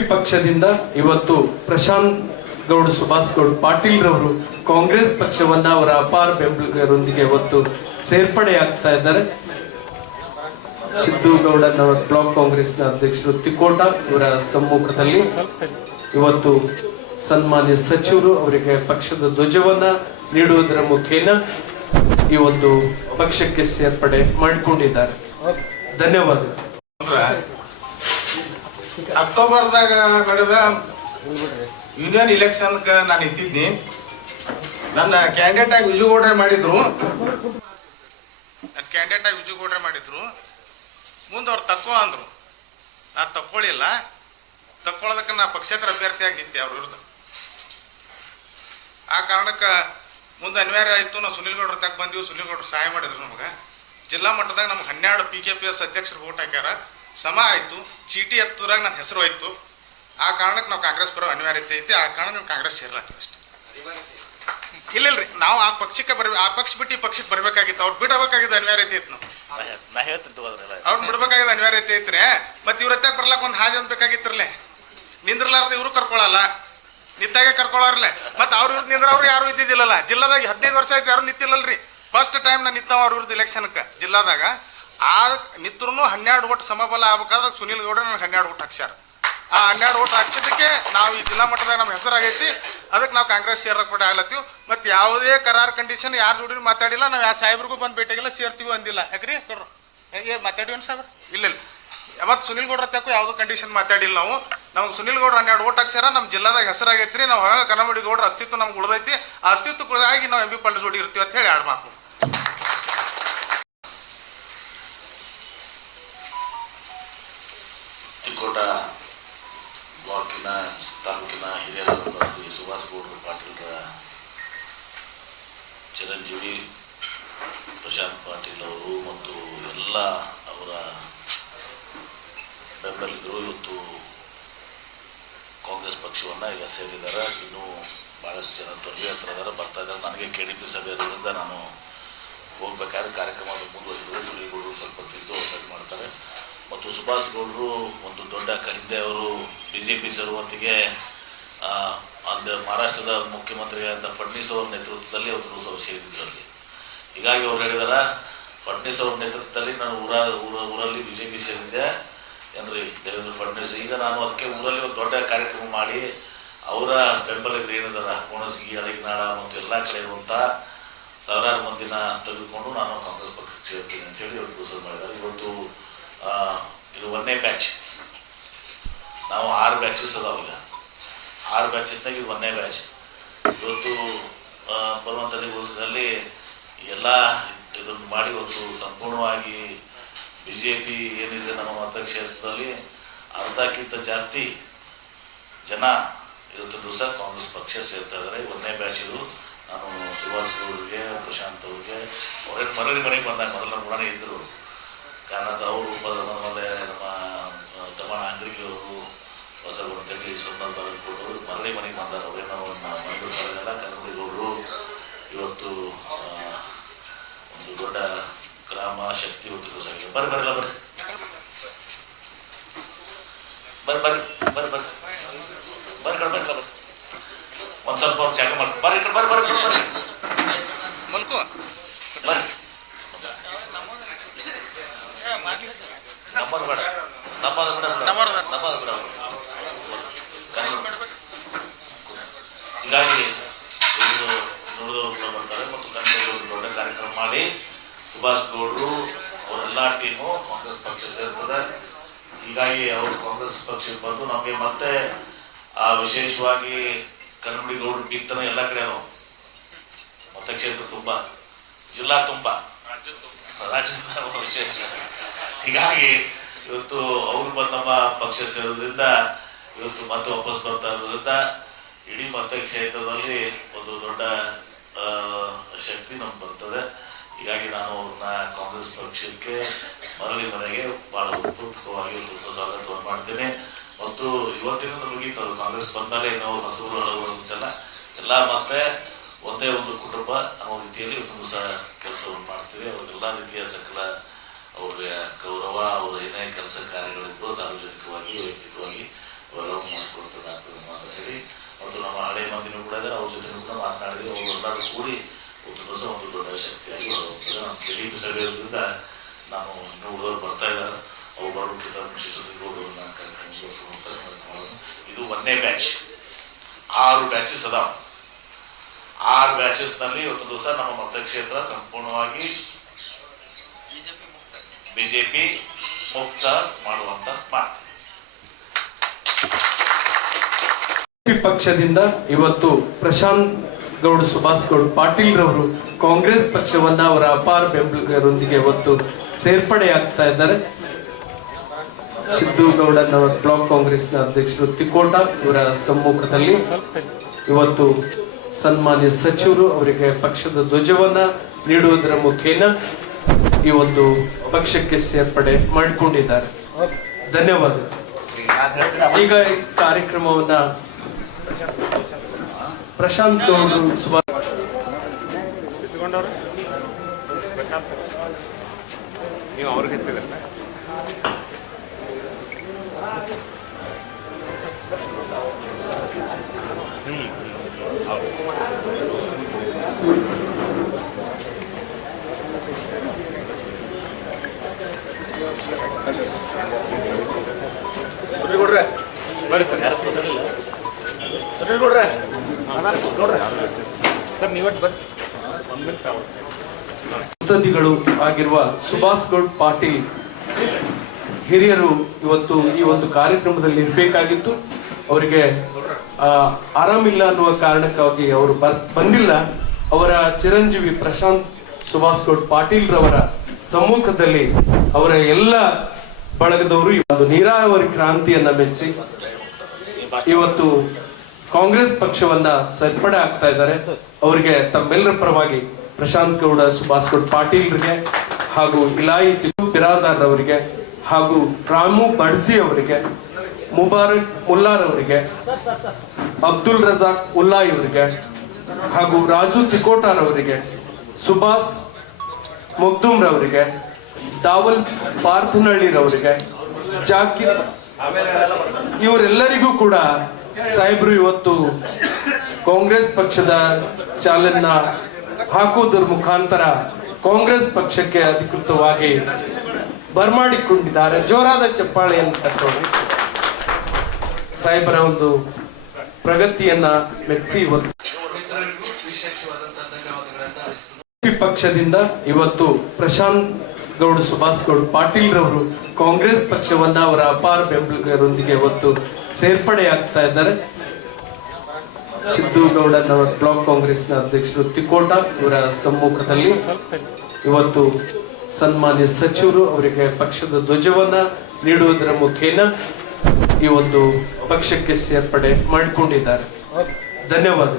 ಪಕ್ಷದಿಂದ ಇವತ್ತು Prashant Gaud Subhash Gaud Patil ರವರು ಕಾಂಗ್ರೆಸ್ ಪಕ್ಷವನ್ನ ಅವರ ಅಪಾರ ಬೆಂಬಲಿಗರೊಂದಿಗೆ ಇವತ್ತು ಸೇರ್ಪಡೆ ಆಗ್ತಾ ಇದ್ದಾರೆ. ಸಿದ್ದು ಗೌಡನವರ ಬ್ಲಾಕ್ ಕಾಂಗ್ರೆಸ್ನ ಅಧ್ಯಕ್ಷರು ತಿಕೋಟ ಇವರ ಸಮ್ಮುಖದಲ್ಲಿ ಇವತ್ತು ಸನ್ಮಾನ್ಯ ಸಚಿವರು ಅವರಿಗೆ ಪಕ್ಷದ ಧ್ವಜವನ್ನ ನೀಡುವುದರ ಮುಖೇನ ಈ ಒಂದು ಪಕ್ಷಕ್ಕೆ ಸೇರ್ಪಡೆ ಮಾಡಿಕೊಂಡಿದ್ದಾರೆ. ಧನ್ಯವಾದಗಳು. ಅಕ್ಟೋಬರ್ದಾಗ ನಡೆದ ಯೂನಿಯನ್ ಇಲೆಕ್ಷನ್ ನಾನು ನಿಂತಿದ್ನಿ. ನನ್ನ ಕ್ಯಾಂಡಿಡೇಟ್ ಆಗಿ ವಿಜಯಗೌಡ್ರೆ ಮಾಡಿದ್ರು. ಮುಂದೆ ಅವ್ರು ತಕ್ಕೋ ಅಂದ್ರು. ನಾ ತಕ್ಕೊಳ್ಳಿಲ್ಲ. ತಕ್ಕೊಳ್ಳೋದಕ್ಕೆ ನಾ ಪಕ್ಷೇತರ ಅಭ್ಯರ್ಥಿಯಾಗಿ ನಿಂತೆ ಅವ್ರ ವಿರುದ್ಧ. ಆ ಕಾರಣಕ್ಕೆ ಮುಂದೆ ಅನಿವಾರ್ಯ ಆಯಿತು. ನಾವು ಸುನಿಲ್ ಗೌಡ್ರ ತಕ್ಕ ಬಂದೀವಿ. ಸುನಿಲ್ ಗೌಡ್ರು ಸಹಾಯ ಮಾಡಿದ್ರು ನಮಗೆ. ಜಿಲ್ಲಾ ಮಟ್ಟದಾಗ ನಮ್ಗೆ 12 PKPS ಅಧ್ಯಕ್ಷರು ಓಟ್ ಹಾಕ್ಯಾರ. ಸಮ ಆಯಿತು. ಚೀಟಿ ಎತ್ತದ್ರಾಗ ನನ್ನ ಹೆಸರು ಆಯಿತು. ಆ ಕಾರಣಕ್ಕೆ ನಾವು ಕಾಂಗ್ರೆಸ್ ಬರೋ ಅನಿವಾರ್ಯತೆ ಐತಿ. ಆ ಕಾರಣ ನಾವು ಕಾಂಗ್ರೆಸ್ ಸೇರ್ಲಾಗ್ತೀವಿ ಅಷ್ಟೇ. ಇಲ್ಲರಿ, ನಾವು ಆ ಪಕ್ಷಕ್ಕೆ ಆ ಪಕ್ಷ ಬಿಟ್ಟು ಈ ಪಕ್ಷಕ್ಕೆ ಬರ್ಬೇಕಾಗಿತ್ತು. ಅವ್ರು ಬಿಡಬೇಕಾಗಿದ್ದು ಅನಿವಾರ್ಯತೆ ಐತಿ. ಅವ್ರು ಬಿಡ್ಬೇಕಾಗಿದ್ದು ಅನಿವಾರ್ಯತೆ ಐತ್ರಿ. ಮತ್ತೆ ಇವ್ರ ಹತ್ತಾಗ ಬರ್ಲಾಕ ಒಂದು ಹಾದಿ ಅನ್ಬೇಕಾಗಿತ್ತಿರ್ಲೆ. ನಿಂದ್ರಲಾರ್ದ ಇವರು ಕರ್ಕೊಳಲ್ಲ, ನಿಂತಾಗೆ ಕರ್ಕೊಳಾರ್ಲೆ. ಮತ್ತೆ ಅವ್ರ ವಿರುದ್ಧ ನಿಂದ್ರವ್ರು ಯಾರು ಇದ್ದಿದ್ದಿಲ್ಲಲ್ಲ. ಜಿಲ್ಲಾದಾಗ 15 ವರ್ಷ ಆಯ್ತು ಯಾರು ನಿಂತಿಲ್ಲಲ್ರಿ. ಫಸ್ಟ್ ಟೈಮ್ ನಾನು ನಿಂತಾವ ಅವ್ರ ವಿರುದ್ಧ ಇಲೆಕ್ಷನ್ಕ್ಕೆ ಜಿಲ್ಲಾದಾಗ. ಆ ನಿಂತ್ರು 12 ಓಟ್ ಸಮಬಲ ಆಗ್ಬೇಕಾದ್ರೆ ಸುನಿಲ್ ಗೌಡ ನನಗೆ 12 ಓಟ್ ಹಾಕ್ಸ್ಯಾರ. ಆ 12 ಓಟ್ ಹಾಕ್ಸಿದ್ದಕ್ಕೆ ನಾವು ಈ ಜಿಲ್ಲಾ ಮಟ್ಟದಾಗ ನಮ್ಮ ಹೆಸರಾಗೈತಿ. ಅದಕ್ಕೆ ನಾವು ಕಾಂಗ್ರೆಸ್ ಸೇರಕ್ಕೆ ಆಗ್ಲತ್ತೀವಿ. ಮತ್ತೆ ಯಾವುದೇ ಕರಾರ್ ಕಂಡೀಷನ್ ಯಾರು ಜೋಡಿ ಮಾತಾಡಿಲ್ಲ. ನಾವು ಯಾವ ಸಾಹೇಬ್ರಿಗೂ ಬಂದು ಭೇಟಿಗಿಲ್ಲ, ಸೇರ್ತೀವಿ ಅಂದಿಲ್ಲ. ಯಾಕ್ರಿ ಕೊಡ್ರು ಮಾತಾಡಿವಿ ಸಾಹೇಬ್ರ? ಇಲ್ಲ. ಯಾವತ್ತು ಸುನಿಲ್ ಗೌಡ್ರ ತಕ್ಕೂ ಯಾವುದೋ ಕಂಡೀಷನ್ ಮಾತಾಡಿಲ್ಲ ನಾವು. ನಮ್ಗೆ ಸುನಿಲ್ ಗೌಡ್ರ 12 ಓಟ್ ಹಾಕ್ಸ್ಯಾರ. ನಮ್ಮ ಜಿಲ್ಲಾದಾಗ ಹೆಸರಾಗೈತ್ರಿ. ನಾವು ಕನ್ನಂಬಾಡಿ ಗೌಡ್ರ ಅಸ್ತಿತ್ವ ನಮ್ಗೆ ಉಳಿದೈತಿ. ಆ ಅಸ್ತಿತ್ವಕ್ಕಾಗಿ ನಾವು MP ಪಾಟೀಲ್ ಜೋಡಿ ಇರ್ತೀವಿ ಅಂತ ಹೇಳಿ 2 ಮಾತು. ತಿಕೋಟ ಬ್ಲಾಕಿನ ತಾಲೂಕಿನ ಹಿರಿಯರಾದ ಶ್ರೀ ಸುಭಾಷ್ ಗೌಡ್ರ ಪಾಟೀಲ್ರ ಚಿರಂಜೀವಿ ಪ್ರಶಾಂತ್ ಪಾಟೀಲ್ ಅವರು ಮತ್ತು ಎಲ್ಲ ಅವರ ಬೆಂಬಲಿಗರು ಇವತ್ತು ಕಾಂಗ್ರೆಸ್ ಪಕ್ಷವನ್ನು ಈಗ ಸೇರಿದ್ದಾರೆ. ಇನ್ನೂ ಭಾಳಷ್ಟು ಜನ ತೊಂದರೆ ಹತ್ರ ಇದ್ದಾರೆ, ಬರ್ತಾ ಇದ್ದಾರೆ. ನನಗೆ KDP ಸಭೆ ಇರೋದ್ರಿಂದ ನಾನು ಹೋಗ್ಬೇಕಾದ್ರೆ ಕಾರ್ಯಕ್ರಮ ಮುಂದುವರಿದರೆ ಸುಲಿಗೌಡರು ಸ್ವಲ್ಪ ತಿದ್ದು ಒತ್ತಡ ಮಾಡ್ತಾರೆ. ಮತ್ತು ಸುಭಾಷ್ ಗೌಡರು ಒಂದು ದೊಡ್ಡ ಹಿಂದೆ ಅವರು BJP ಸೇರುವಂತೆಗೆ ಮಹಾರಾಷ್ಟ್ರದ ಮುಖ್ಯಮಂತ್ರಿಯಾದ ಫಡ್ನೀಸ್ ಅವರ ನೇತೃತ್ವದಲ್ಲಿ ಅವರು ಸೇರಿದ್ರಲ್ಲಿ. ಹೀಗಾಗಿ ಅವ್ರು ಹೇಳಿದಾರ, ಫಡ್ನೀಸ್ ಅವ್ರ ನೇತೃತ್ವದಲ್ಲಿ ನಾನು ಊರಲ್ಲಿ BJP ಸೇರಿದ್ದೆ ಏನ್ರಿ ದೇವೇಂದ್ರ ಫಡ್ನೀಸ್. ಈಗ ನಾನು ಅದಕ್ಕೆ ಊರಲ್ಲಿ ಒಂದು ದೊಡ್ಡ ಕಾರ್ಯಕ್ರಮ ಮಾಡಿ ಅವರ ಬೆಂಬಲಿಗರು ಏನಿದಾರ ಹುಣಸಗಿ, ಹಳಗಿನಾಳ ಮತ್ತು ಎಲ್ಲ ಕಡೆ ಇರುವಂಥ ಸಾವಿರಾರು ಮಂದಿನ ತೆಗೆದುಕೊಂಡು ನಾನು ಕಾಂಗ್ರೆಸ್ ಪಕ್ಷಕ್ಕೆ ಸೇರ್ತೀನಿ ಅಂತೇಳಿ ಇವತ್ತು ಘೋಷಣೆ ಮಾಡಿದ್ದಾರೆ. ಇವತ್ತು ಇದು 1ನೇ ಬ್ಯಾಚ್. ನಾವು 6 ಬ್ಯಾಚಸ್ ಅದಾವಲ್ಲ, 6 ಬ್ಯಾಚಸ್ನಾಗ ಇದು 1ನೇ ಬ್ಯಾಚ್. ಇವತ್ತು ಬರುವಂಥ ದಿವಸದಲ್ಲಿ ಎಲ್ಲ ಇದನ್ನು ಮಾಡಿ ಇವತ್ತು ಸಂಪೂರ್ಣವಾಗಿ BJP ಏನಿದೆ ನಮ್ಮ ಮತಕ್ಷೇತ್ರದಲ್ಲಿ ಅರ್ಧಕ್ಕಿಂತ ಜಾಸ್ತಿ ಜನ ಇವತ್ತು ದಿವಸ ಕಾಂಗ್ರೆಸ್ ಪಕ್ಷ ಸೇರ್ತಾ ಇದ್ದಾರೆ. 1ನೇ ಬ್ಯಾಚ್ ಇದು. ನಾನು ಸುಭಾಷ್ ಅವ್ರಿಗೆ, ಪ್ರಶಾಂತ್ ಅವ್ರಿಗೆ ಅವ್ರೇನು ಮನೆಗೆ ಬಂದಾಗ ಮೊದಲ ಗುಣನೇ ಇದ್ದರು. ಕಾರಣದ ಅವರು ಆಮೇಲೆ ನಮ್ಮ ದಮಣ ಅಂಗಡಿಗೆ ಅವರು ಹೊಸ ಗುಣದಲ್ಲಿ ಸುಮ್ಮನೆ ಬರೆದುಕೊಟ್ಟು ಮನೆಗೆ ಬಂದಾರೆ. ಅವರೇನೋ ಮನೆಗಳು ಬರೋದಲ್ಲ. ಕನ್ನಡಿಗೌಡರು ಇವತ್ತು ಒಂದು ದೊಡ್ಡ ಗ್ರಾಮ ಶಕ್ತಿ ಇವತ್ತು ದಿವಸ ಬರ್ರಿ ಒಂದು ಸ್ವಲ್ಪ ಅವ್ರು ಜಾಗ ಮಾಡಿ ಬರ್ರಿ ಮಲ್ಕೋ ಬರ್ರಿ. ನಮ್ಮದು ಬೇಡ, ನಮ್ಮದು ಬೇಡ. ಹೀಗಾಗಿ ಇದು ನುಡಿದವರು ಬರ್ತಾರೆ ಮತ್ತು ಕನ್ನಡಿಗರು ದೊಡ್ಡ ಕಾರ್ಯಕ್ರಮ ಮಾಡಿ ಸುಭಾಷ್ ಗೌಡ್ರು ಅವರೆಲ್ಲ ಟೀಮು ಕಾಂಗ್ರೆಸ್ ಪಕ್ಷ ಸೇರ್ತದೆ. ಹೀಗಾಗಿ ಅವರು ಕಾಂಗ್ರೆಸ್ ಪಕ್ಷಕ್ಕೆ ಬಂದು ನಮಗೆ ಮತ್ತೆ ವಿಶೇಷವಾಗಿ ಕನ್ನಡಿ ಗೌಡ್ರು ಟೀಕ್ತನ ಎಲ್ಲ ಕಡೆ ನಾವು ಮತಕ್ಷೇತ್ರ ತುಂಬ, ಜಿಲ್ಲಾ ತುಂಬ, ರಾಜ್ಯದ ವಿಶೇಷ. ಹೀಗಾಗಿ ಇವತ್ತು ಅವ್ರು ಬಂದು ನಮ್ಮ ಪಕ್ಷ ಸೇರೋದ್ರಿಂದ ಇವತ್ತು ಮತ್ತೆ ವಾಪಸ್ ಬರ್ತಾ ಇರೋದ್ರಿಂದ ಇಡೀ ಮತಕ್ಷೇತ್ರದಲ್ಲಿ ಒಂದು ದೊಡ್ಡ ಶಕ್ತಿ ನಮ್ಗೆ ಬರ್ತದೆ. ಹೀಗಾಗಿ ನಾನು ಅವ್ರನ್ನ ಕಾಂಗ್ರೆಸ್ ಪಕ್ಷಕ್ಕೆ ಮನೆಗೆ ಬಹಳ ಉತ್ಪೂರ್ವಕವಾಗಿ ಸ್ವಾಗತವನ್ನು ಮಾಡ್ತೇನೆ. ಮತ್ತು ಇವತ್ತಿನಿಂದ ಮುಗೀತರು ಕಾಂಗ್ರೆಸ್ ಬಂದಾಗ ನಾವು ಹಸುಗಳು ಎಲ್ಲ ಮತ್ತೆ ಒಂದೇ ಒಂದು ಕುಟುಂಬ ಅನ್ನೋ ರೀತಿಯಲ್ಲಿ ಒಂದು ಸಹ ಕೆಲಸವನ್ನು ಮಾಡ್ತೀವಿ. ಅವ್ರಿಗೆಲ್ಲ ರೀತಿಯ ಸಕಲ ಅವ್ರಿಗೆ ಗೌರವ, ಅವ್ರ ಏನೇ ಕೆಲಸ ಕಾರ್ಯಗಳಿದ್ರು ಸಾರ್ವಜನಿಕವಾಗಿ ವೈಯಕ್ತಿಕವಾಗಿ ಅವೆಲ್ಲ ಸಭೆ ಇರೋದ್ರಿಂದ ನಾನು ಇನ್ನೂ ಉಳಿದವರು ಬರ್ತಾ ಇದ್ದಾರೆ. ಅವ್ರು ಬರೋಕ್ಕಿಂತ ಮುಂಚೆ ಸುದ್ದಿಗೋಡವ್ರನ್ನ ಇದು 1ನೇ ಬ್ಯಾಚ್. 6 ಬ್ಯಾಚಸ್ ಅದಾವ. 6 ಬ್ಯಾಚಸ್ನಲ್ಲಿ ಇವತ್ತು ದಿವಸ ನಮ್ಮ ಮತಕ್ಷೇತ್ರ ಸಂಪೂರ್ಣವಾಗಿ ಬಿಜೆಪಿ ಮುಕ್ತ ಮಾಡುವಂತ ಮಾತು. ಪಕ್ಷದಿಂದ ಇವತ್ತು ಪ್ರಶಾಂತ್ ಗೌಡ್ ಸುಭಾಷ್ ಗೌಡ್ ಪಾಟೀಲ್ ರವರು ಕಾಂಗ್ರೆಸ್ ಪಕ್ಷವನ್ನ ಅವರ ಅಪಾರ ಬೆಂಬಲಿಗರೊಂದಿಗೆ ಇವತ್ತು ಸೇರ್ಪಡೆಯಾಗ್ತಾ ಇದ್ದಾರೆ. ಸಿದ್ದು ಗೌಡನವರ ಬ್ಲಾಕ್ ಕಾಂಗ್ರೆಸ್ನ ಅಧ್ಯಕ್ಷರು ತಿಕೋಟ ಇವರ ಸಮ್ಮುಖದಲ್ಲಿ ಇವತ್ತು ಸನ್ಮಾನ್ಯ ಸಚಿವರು ಅವರಿಗೆ ಪಕ್ಷದ ಧ್ವಜವನ್ನ ನೀಡುವುದರ ಮುಖೇನ ಈ ಒಂದು ಪಕ್ಷಕ್ಕೆ ಸೇರ್ಪಡೆ ಮಾಡಿಕೊಂಡಿದ್ದಾರೆ. ಧನ್ಯವಾದ. ಈಗ ಈ ಕಾರ್ಯಕ್ರಮವನ್ನ ಪ್ರಶಾಂತ್ ಗೌಡ್ ಸುಭಾಷ್ ನೀವು ಅವ್ರಿಗೆ ಹೆಚ್ಚಿದ್ರೆ ಬರ್ರಿ ಸರ್. ನೋಡ್ರೆ ಸರ್ ನೀವಟ್ಟು ಬರ್ರಿ. 1 ಮಿನಿಟ್ ಮುತ್ಸದ್ದಿಗಳು ಆಗಿರುವ ಸುಭಾಷ್ ಗೌಡ್ ಪಾಟೀಲ್ ಹಿರಿಯರು ಇವತ್ತು ಈ ಒಂದು ಕಾರ್ಯಕ್ರಮದಲ್ಲಿ ಇರಬೇಕಾಗಿತ್ತು. ಅವರಿಗೆ ಆರಾಮಿಲ್ಲ ಅನ್ನುವ ಕಾರಣಕ್ಕಾಗಿ ಅವರು ಬಂದಿಲ್ಲ. ಅವರ ಚಿರಂಜೀವಿ ಪ್ರಶಾಂತ್ ಸುಭಾಷ್ ಗೌಡ್ ಪಾಟೀಲ್ ರವರ ಸಮ್ಮುಖದಲ್ಲಿ ಅವರ ಎಲ್ಲ ಬಳಗದವರು ಒಂದು ನೀರಾವರಿ ಕ್ರಾಂತಿಯನ್ನ ಮೆಚ್ಚಿ ಇವತ್ತು ಕಾಂಗ್ರೆಸ್ ಪಕ್ಷವನ್ನ ಸೇರ್ಪಡೆ ಆಗ್ತಾ ಇದ್ದಾರೆ. ಅವರಿಗೆ ತಮ್ಮೆಲ್ಲರ ಪರವಾಗಿ ಪ್ರಶಾಂತ್ ಗೌಡ ಸುಭಾಷ್ ಗೌಡ್ ಪಾಟೀಲ್ರಿಗೆ ಹಾಗೂ ಇಲಾಯಿ ಬಿರಾದಾರ್ ಅವರಿಗೆ ಹಾಗೂ ರಾಮು ಬಡ್ಜಿ ಅವರಿಗೆ, ಮುಬಾರಕ್ ಮುಲ್ಲಾರ್ ಅವರಿಗೆ, ಅಬ್ದುಲ್ ರಜಾಕ್ ಉಲ್ಲಾಯ್ ಅವರಿಗೆ ಹಾಗೂ ರಾಜು ತಿಕೋಟಾರ್ ಅವರಿಗೆ, ಸುಭಾಷ್ ಮುಗ್ದುಮ್ ರವರಿಗೆ, ದಾವಲ್ ಪಾರ್ಥನಹಳ್ಳಿರವರಿಗೆ, ಜಾಕಿರ್ ಇವರೆಲ್ಲರಿಗೂ ಕೂಡ ಸಾಹೇಬ್ರು ಇವತ್ತು ಕಾಂಗ್ರೆಸ್ ಪಕ್ಷದ ಚಾಲನ್ನ ಹಾಕುವುದರ ಮುಖಾಂತರ ಕಾಂಗ್ರೆಸ್ ಪಕ್ಷಕ್ಕೆ ಅಧಿಕೃತವಾಗಿ ಬರ್ಮಾಡಿಕೊಂಡಿದ್ದಾರೆ. ಜೋರಾದ ಚಪ್ಪಾಳೆಯನ್ನು ತಟ್ಟೋಣ. ಸಾಹೇಬರ ಒಂದು ಪ್ರಗತಿಯನ್ನ ಮೆಚ್ಚಿ ಇವತ್ತು ಪಕ್ಷದಿಂದ ಇವತ್ತು ಪ್ರಶಾಂತ್ ಗೌಡ್ ಸುಭಾಷ್ ಗೌಡ್ ಪಾಟೀಲ್ ರವರು ಕಾಂಗ್ರೆಸ್ ಪಕ್ಷವನ್ನ ಅವರ ಅಪಾರ ಬೆಂಬಲಿಗರೊಂದಿಗೆ ಇವತ್ತು ಸೇರ್ಪಡೆಯಾಗ್ತಾ ಇದ್ದಾರೆ. ಸಿದ್ದು ಗೌಡನವರ ಬ್ಲಾಕ್ ಕಾಂಗ್ರೆಸ್ನ ಅಧ್ಯಕ್ಷರು ತಿಕೋಟ ಇವರ ಸಮ್ಮುಖದಲ್ಲಿ ಇವತ್ತು ಸನ್ಮಾನ್ಯ ಸಚಿವರು ಅವರಿಗೆ ಪಕ್ಷದ ಧ್ವಜವನ್ನ ನೀಡುವುದರ ಮುಖೇನ ಈ ಒಂದು ಪಕ್ಷಕ್ಕೆ ಸೇರ್ಪಡೆ ಮಾಡಿಕೊಂಡಿದ್ದಾರೆ. ಧನ್ಯವಾದ.